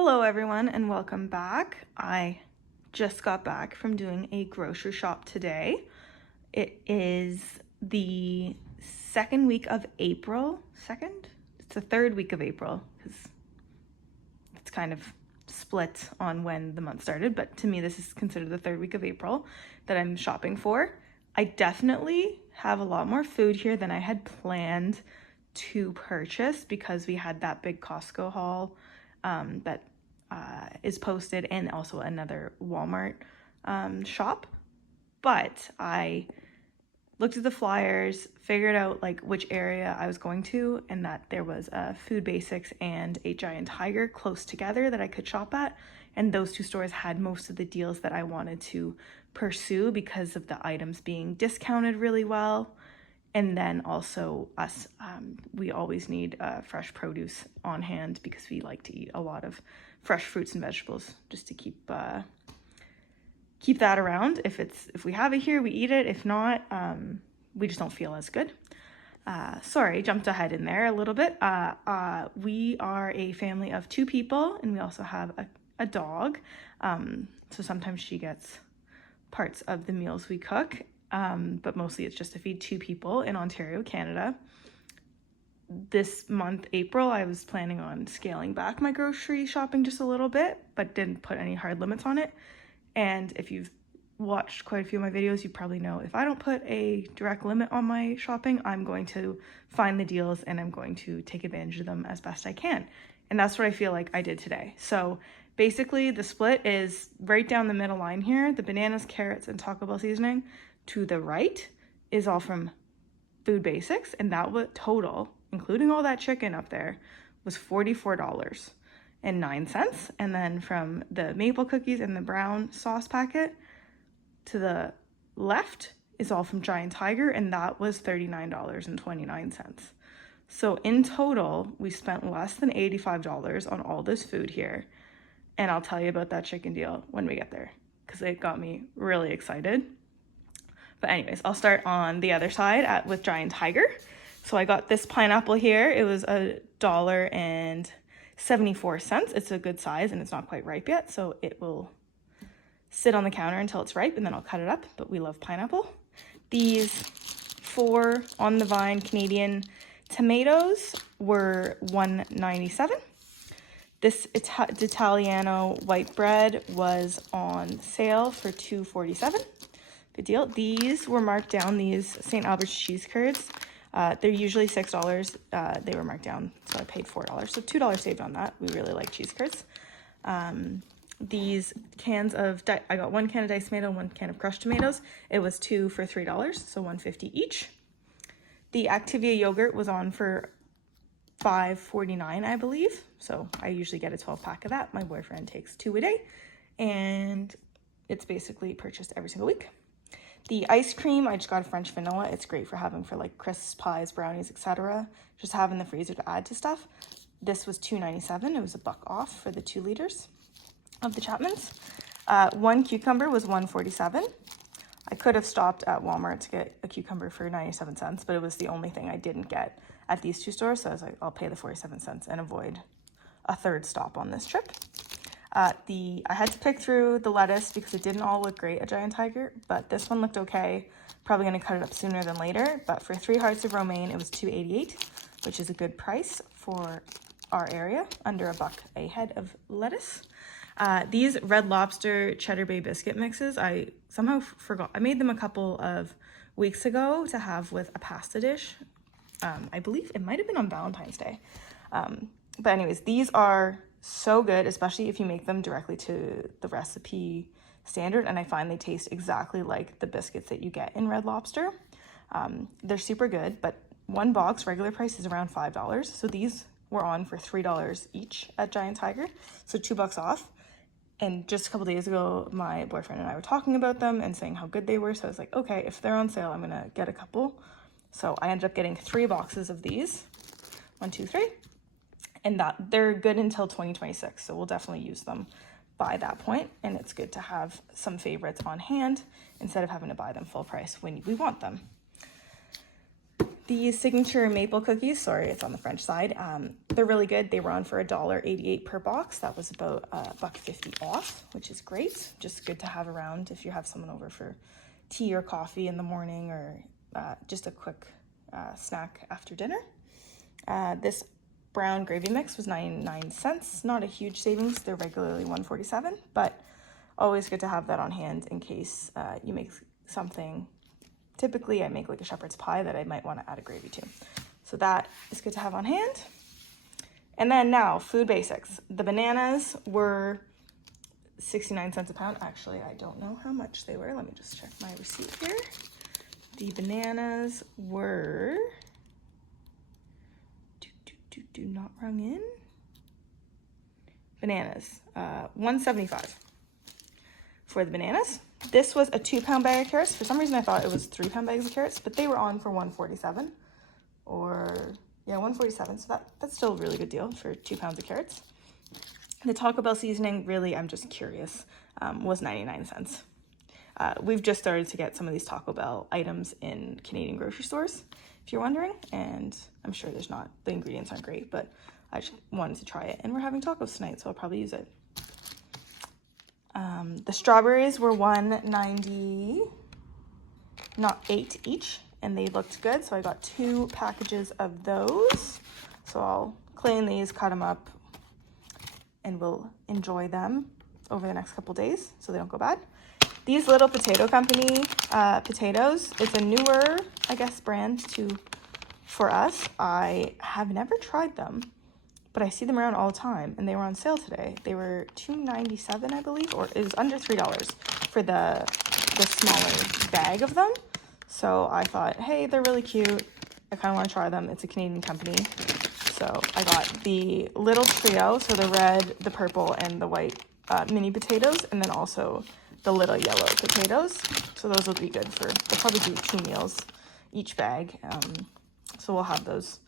Hello everyone and welcome back. I just got back from doing a grocery shop today. It is the second week of April. It's the third week of April because it's kind of split on when the month started, but to me this is considered the third week of April that I'm shopping for. I definitely have a lot more food here than I had planned to purchase because we had that big Costco haul that is posted, and also another Walmart shop. But I looked at the flyers, figured out like which area I was going to, and that there was a Food Basics and a Giant Tiger close together that I could shop at, and those two stores had most of the deals that I wanted to pursue because of the items being discounted really well. And then also us, we always need fresh produce on hand because we like to eat a lot of fresh fruits and vegetables just to keep that around. If we have it here, we eat it. If not, we just don't feel as good. Sorry, jumped ahead in there a little bit. We are a family of 2 people, and we also have a dog. So sometimes she gets parts of the meals we cook. But mostly it's just to feed 2 people in Ontario, Canada. This month, April, I was planning on scaling back my grocery shopping just a little bit, but didn't put any hard limits on it. And if you've watched quite a few of my videos, you probably know if I don't put a direct limit on my shopping, I'm going to find the deals and I'm going to take advantage of them as best I can. And that's what I feel like I did today. So basically the split is right down the middle line here. The bananas, carrots, and Taco Bell seasoning to the right is all from Food Basics, and that would total, including all that chicken up there, was $44.09. And then from the maple cookies and the brown sauce packet to the left is all from Giant Tiger, and that was $39.29. So in total, we spent less than $85 on all this food here. And I'll tell you about that chicken deal when we get there because it got me really excited. But anyways, I'll start on the other side with Giant Tiger. So I got this pineapple here. It was $1.74. It's a good size and it's not quite ripe yet, so it will sit on the counter until it's ripe and then I'll cut it up, but we love pineapple. These 4 on the vine Canadian tomatoes were $1.97. This Italiano white bread was on sale for $2.47. Good deal. These were marked down, these St. Albert's cheese curds. They're usually $6. They were marked down, so I paid $4. So $2 saved on that. We really like cheese curds. These cans of, I got 1 can of diced tomato and 1 can of crushed tomatoes. It was 2 for $3, so $1.50 each. The Activia yogurt was on for $5.49, I believe. So I usually get a 12-pack of that. My boyfriend takes 2 a day, and it's basically purchased every single week. The ice cream, I just got a French vanilla. It's great for having for like crisps, pies, brownies, etc. Just have in the freezer to add to stuff. This was $2.97. It was $1 off for the 2 liters of the Chapman's. 1 cucumber was $1.47. I could have stopped at Walmart to get a cucumber for 97 cents, but it was the only thing I didn't get at these 2 stores. So I was like, I'll pay the 47 cents and avoid a third stop on this trip. I had to pick through the lettuce because it didn't all look great at Giant Tiger, but this one looked okay. Probably going to cut it up sooner than later, but for 3 hearts of romaine, it was $2.88, which is a good price for our area, under $1 a head of lettuce. These Red Lobster Cheddar Bay biscuit mixes, I somehow forgot. I made them a couple of weeks ago to have with a pasta dish. I believe it might have been on Valentine's Day. But anyways, these are so good, especially if you make them directly to the recipe standard, and I find they taste exactly like the biscuits that you get in Red Lobster. They're super good, but 1 box regular price is around $5, so these were on for $3 each at Giant Tiger, so $2 off. And just a couple days ago, my boyfriend and I were talking about them and saying how good they were, so I was like, okay, if they're on sale, I'm gonna get a couple. So I ended up getting 3 boxes of these. 1, 2, 3. And that they're good until 2026, so we'll definitely use them by that point, and it's good to have some favorites on hand instead of having to buy them full price when we want them. These signature maple cookies, sorry, it's on the French side. They're really good. They were on for $1.88 per box. That was about $1.50 off, which is great. Just good to have around if you have someone over for tea or coffee in the morning, or just a quick snack after dinner. This brown gravy mix was 99 cents. Not a huge savings. They're regularly $1.47, but always good to have that on hand in case you make something. Typically, I make like a shepherd's pie that I might want to add a gravy to. So that is good to have on hand. And then now, food basics. The bananas were 69 cents a pound. Actually, I don't know how much they were. Let me just check my receipt here. The bananas were, do not rung in. Bananas, $1.75 for the bananas. This was a 2-pound bag of carrots. For some reason, I thought it was 3-pound bags of carrots, but they were on for $1.47, or yeah, $1.47. So that's still a really good deal for 2 pounds of carrots. The Taco Bell seasoning, really, I'm just curious, was 99 cents. We've just started to get some of these Taco Bell items in Canadian grocery stores, if you're wondering, and I'm sure the ingredients aren't great, but I just wanted to try it, and we're having tacos tonight, so I'll probably use it. The strawberries were $1.90, not 8 each, and they looked good, so I got 2 packages of those. So I'll clean these, cut them up, and we'll enjoy them over the next couple days so they don't go bad. These Little Potato Company potatoes, it's a newer, I guess, brand for us. I have never tried them, but I see them around all the time, and they were on sale today. They were $2.97, I believe, or it was under $3 for the smaller bag of them. So I thought, hey, they're really cute. I kind of want to try them. It's a Canadian company. So I got the little trio, so the red, the purple, and the white mini potatoes, and then also the little yellow potatoes. So those will be good for, they'll probably do 2 meals each bag. So we'll have those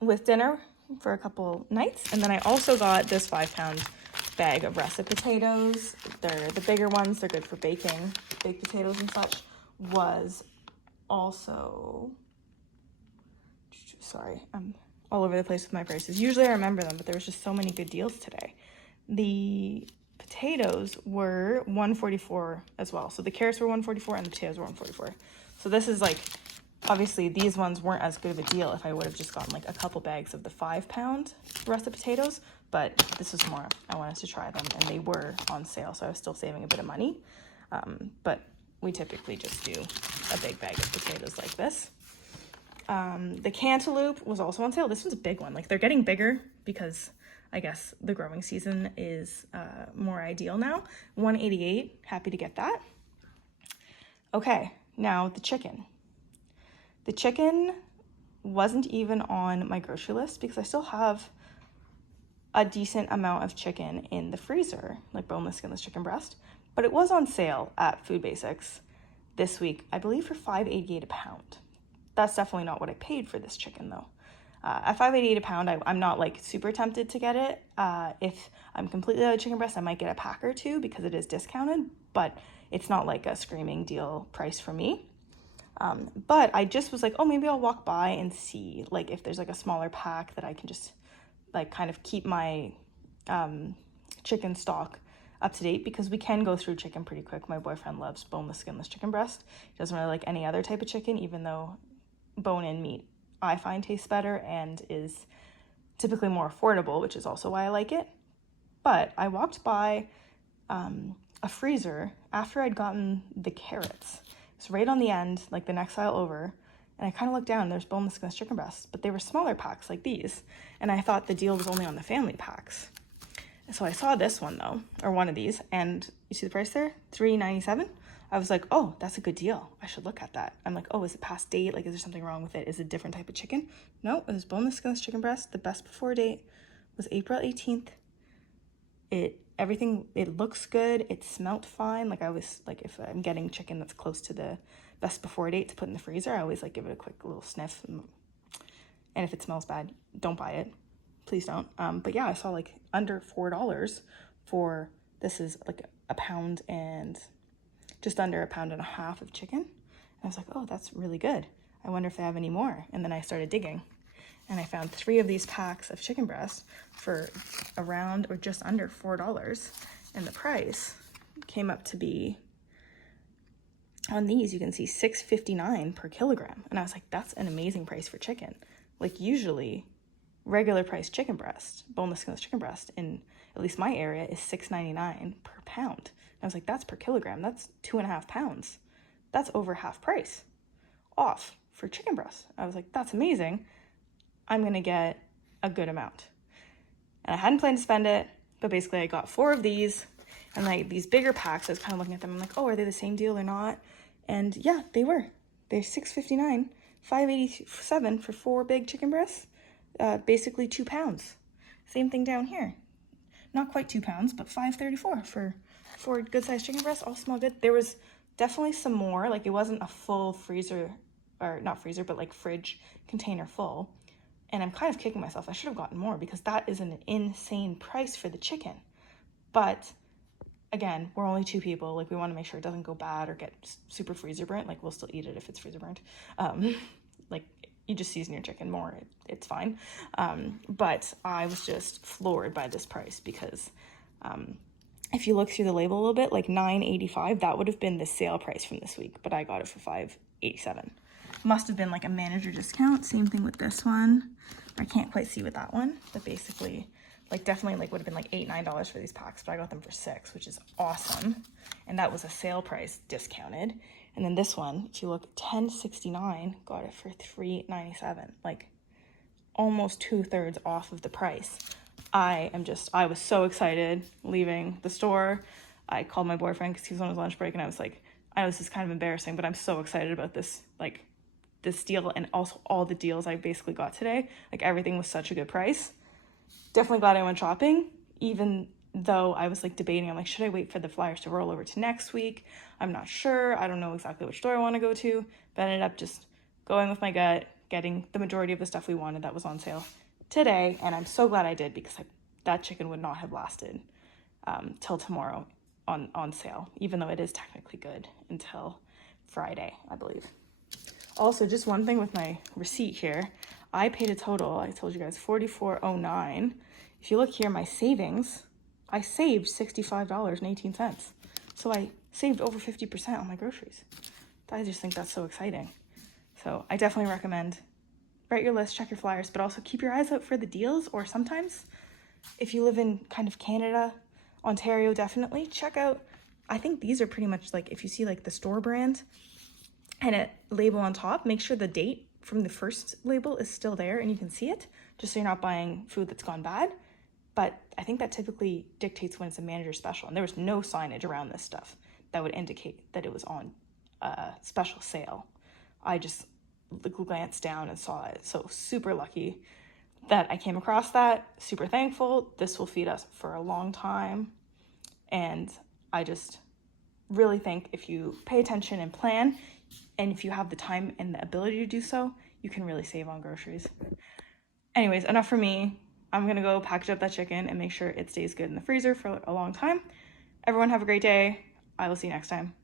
with dinner for a couple nights. And then I also got this 5-pound bag of russet potatoes. They're the bigger ones. They're good for baking, baked potatoes and such. Was also, sorry, I'm all over the place with my prices. Usually I remember them, but there was just so many good deals today. The potatoes were $1.44 as well. So the carrots were $1.44 and the potatoes were $1.44. So this is like, obviously these ones weren't as good of a deal if I would have just gotten like a couple bags of the 5-pound russet potatoes, but this was more, I wanted to try them, and they were on sale, so I was still saving a bit of money. But we typically just do a big bag of potatoes like this. The cantaloupe was also on sale. This one's a big one. Like, they're getting bigger because I guess the growing season is more ideal now. $1.88, happy to get that. Okay, now the chicken. The chicken wasn't even on my grocery list because I still have a decent amount of chicken in the freezer, like boneless, skinless chicken breast, but it was on sale at Food Basics this week, I believe for $5.88 a pound. That's definitely not what I paid for this chicken though. At $5.88 a pound, I'm not like super tempted to get it. If I'm completely out of chicken breast, I might get a pack or 2 because it is discounted, but it's not like a screaming deal price for me. But I just was like, oh, maybe I'll walk by and see like if there's like a smaller pack that I can just like kind of keep my chicken stock up to date, because we can go through chicken pretty quick. My boyfriend loves boneless, skinless chicken breast. He doesn't really like any other type of chicken, even though bone-in meat I find tastes better and is typically more affordable, which is also why I like it. But I walked by a freezer after I'd gotten the carrots. It's right on the end, like the next aisle over, and I kind of looked down, there's boneless, skinless chicken breasts, but they were smaller packs like these, and I thought the deal was only on the family packs. So I saw this one though, or one of these, and you see the price there? $3.97. I was like, oh, that's a good deal. I should look at that. I'm like, oh, is it past date? Like, is there something wrong with it? Is it a different type of chicken? No, it was boneless, skinless chicken breast. The best before date was April 18th. It looks good. It smelt fine. Like, I was like, if I'm getting chicken that's close to the best before date to put in the freezer, I always like give it a quick little sniff. And if it smells bad, don't buy it. Please don't. But yeah, I saw like under $4 for, this is like a pound and just under a pound and a half of chicken. And I was like, oh, that's really good. I wonder if they have any more. And then I started digging, and I found 3 of these packs of chicken breast for around or just under $4. And the price came up to be, on these, you can see $6.59 per kilogram. And I was like, that's an amazing price for chicken. Like, usually regular price chicken breast, boneless skinless chicken breast in at least my area is $6.99 per pound. And I was like, that's per kilogram. That's 2.5 pounds. That's over half price off for chicken breast. I was like, that's amazing. I'm gonna get a good amount. And I hadn't planned to spend it, but basically I got 4 of these, and like these bigger packs, I was kind of looking at them. I'm like, oh, are they the same deal or not? And yeah, they were. They're $6.59, $5.87 for 4 big chicken breasts, basically 2 pounds. Same thing down here. Not quite 2 pounds, but $5.34 for 4 good-sized chicken breasts, all smell good. There was definitely some more, like it wasn't a full freezer, or not freezer, but like fridge container full. And I'm kind of kicking myself. I should have gotten more because that is an insane price for the chicken. But again, we're only 2 people. Like, we want to make sure it doesn't go bad or get super freezer burnt. Like, we'll still eat it if it's freezer burnt. Like, you just season your chicken more. It's fine. But I was just floored by this price because if you look through the label a little bit, like $9.85, that would have been the sale price from this week. But I got it for $5.87. Must have been like a manager discount. Same thing with this one. I can't quite see with that one, but basically, like, definitely like would have been like $8, $9 for these packs, but I got them for $6, which is awesome. And that was a sale price discounted. And then this one, if you look, $10.69, got it for $3.97, like almost 2/3 off of the price. I was so excited leaving the store. I called my boyfriend because he was on his lunch break, and I was like, I know this is kind of embarrassing, but I'm so excited about this, like, this deal, and also all the deals I basically got today. Like, everything was such a good price. Definitely glad I went shopping, even though I was like debating. I'm like, should I wait for the flyers to roll over to next week? I'm not sure. I don't know exactly which store I want to go to, but I ended up just going with my gut, getting the majority of the stuff we wanted that was on sale today. And I'm so glad I did, because that chicken would not have lasted till tomorrow on sale, even though it is technically good until Friday, I believe. Also, just one thing with my receipt here, I paid a total, I told you guys, $44.09. If you look here, my savings, I saved $65.18. So I saved over 50% on my groceries. I just think that's so exciting. So I definitely recommend, write your list, check your flyers, but also keep your eyes out for the deals. Or sometimes, if you live in kind of Canada, Ontario, definitely check out, I think these are pretty much like, if you see like the store brand and a label on top, make sure the date from the first label is still there and you can see it, just so you're not buying food that's gone bad. But I think that typically dictates when it's a manager special, and there was no signage around this stuff that would indicate that it was on a special sale. I just glanced down and saw it. So super lucky that I came across that, super thankful. This will feed us for a long time. And I just really think if you pay attention and plan, and if you have the time and the ability to do so, you can really save on groceries. Anyways, enough for me. I'm gonna go package up that chicken and make sure it stays good in the freezer for a long time. Everyone have a great day. I will see you next time.